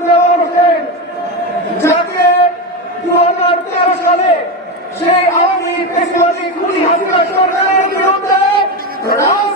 দেওয়া দু হাজার তেরো সালে সেই আওয়ামী পেশাবাদী খুনি হাজিরা সরকারের বিরুদ্ধে। রাজ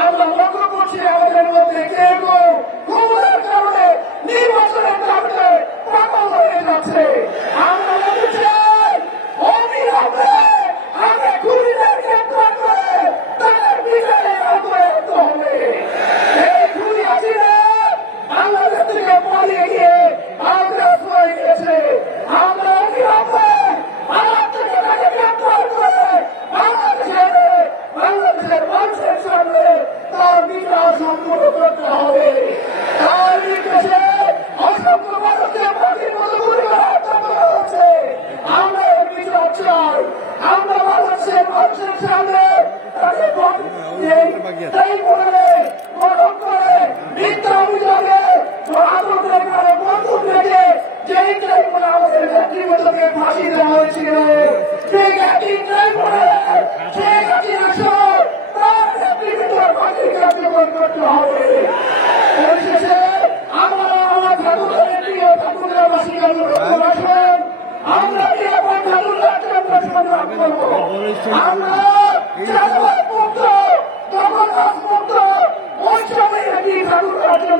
আমরা লক্ষ্য করছি আমাদের মধ্যে কেউ কেউ ঘুমের কারণে নির্বাচনের দাবিতে পাগল হয়ে যাচ্ছে। আমরা বলতে চাই, অবিলম্বে আগে খুনিদের গ্রেপ্তার করে তাদের বিচারের আওতায় আনতে হবে। এই খুনি আসিলে বাংলাদেশ থেকে পালিয়ে গিয়ে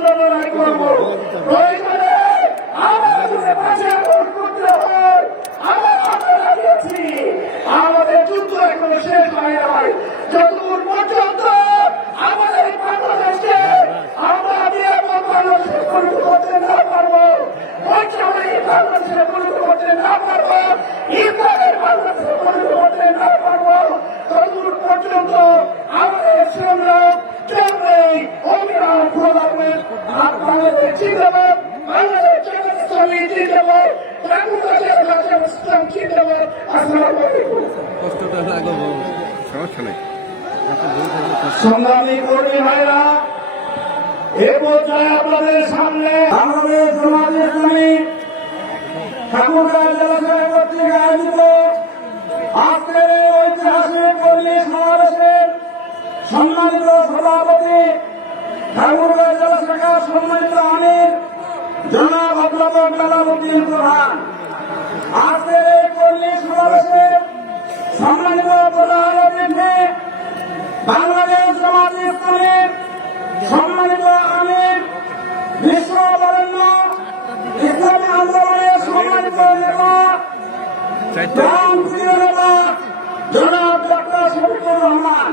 আন্দোলন আমি করব প্রয়োজনে আমাদের পাশে আগুন করতে হয় আমরা আন্দোলন দিয়েছি আমাদের যুদ্ধ এখনও শেষ হয় নাই যতক্ষণ পর্যন্ত আমাদের বাংলাদেশে আমরা নিরাপদ বাংলাদেশে পরিণত করতে না পারব বৈচারিক বাংলাদেশে পরিণত করতে বাংলাদেশ জিন্দাবাদ বাংলাদেশ জনস্বামী জিন্দাবাদ ইসলাম জিন্দাবাদ আসসালামু আলাইকুম। কষ্টটা লাগে সমস্যা নেই। সংগ্রামী কর্মী ভাইরা এ পর্যায়ে আপনাদের সামনে আমাদের সমাজ ইসলামী ঠাকুরগাঁ জেলাশয় কর্তৃক আয়োজিত আজকের এই ঐতিহাসিক কর্মী সমাবেশের সম্মানিত সভাপতি জেলা সম্মানিত আমির জনাব অধ্যাপক জালালউদ্দিন প্রধান। আজকের এই কর্মী সমাবেশের সম্মানিত প্রধান বাংলাদেশ জামাত সম্মানিত আমির বিশ্ব বরেণ্য ইসলামী আন্দোলনের সম্মানিত নেতা প্রাণ নেতা, জনাব ডক্টর শফিকুর রহমান।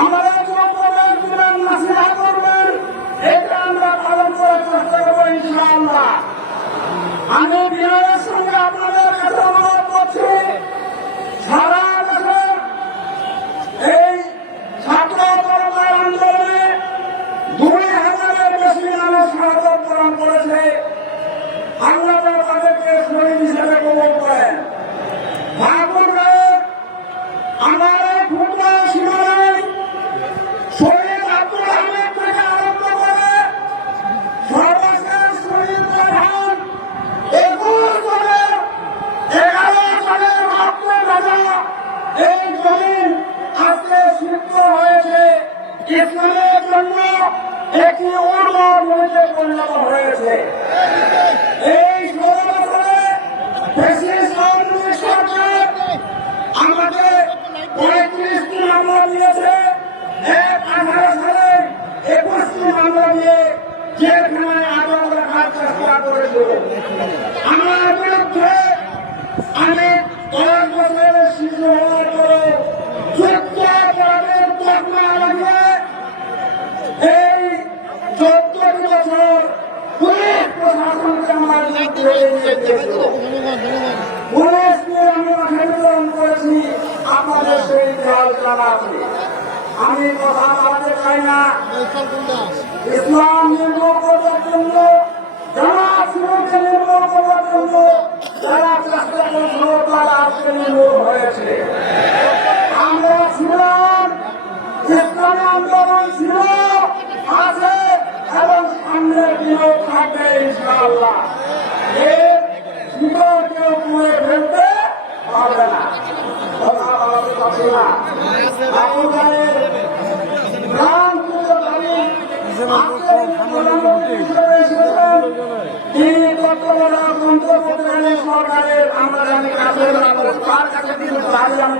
আমাদের ইসলামের জন্য একটি উর্বর ভূমিতে পরিণত হয়েছে এই ষোলো বছরে সরকার আমাদের পঁয়ত্রিশটি মামলা দিয়েছে এক আঠারো সালে একুশটি মামলা দিয়ে জেলখানায় আটক রাখার চেষ্টা করেছিল আমার বিরুদ্ধে পুলিশকে আমি অভিযোগ করেছি আপনাদের সেই জল জানা আছে আমি কথা বলতে চাই না ইসলাম নির্মূল করার জন্য যারা শুরুকে নির্মূল করার জন্য যারা চেষ্টা নির্মূল হয়েছে আমরা ছিলাম ইসলামী আন্দোলন ছিল আছে এবং সামনে দিনেও থাকবে ইনশাআল্লাহ এর ভিতর কেউ পুড়ে ফেলতে পারবে না কথা বলাতে পারছি না ঠাকুরের নাম তুলে ধরি আজকে প্রধানমন্ত্রী হিসেবে এসেছেন তিনি তত্ত্বাবধায়ক অন্তর্বর্তীকালীন সরকারের আমরা জানি কাজের মানুষ তার কাছে কিন্তু দাবি আমি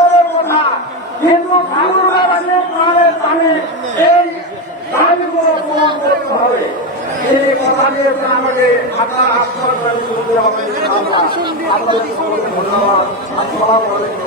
কিন্তু ঠাকুর বাবাকে প্রাণের দামে এই দাবিগুলো পূরণ করতে হবে। এই কথা দিয়েছেন আমাকে আপনার আশ্বাস শুনতে হবে আপনাদের সকলকে ধন্যবাদ। আসসালামু আলাইকুম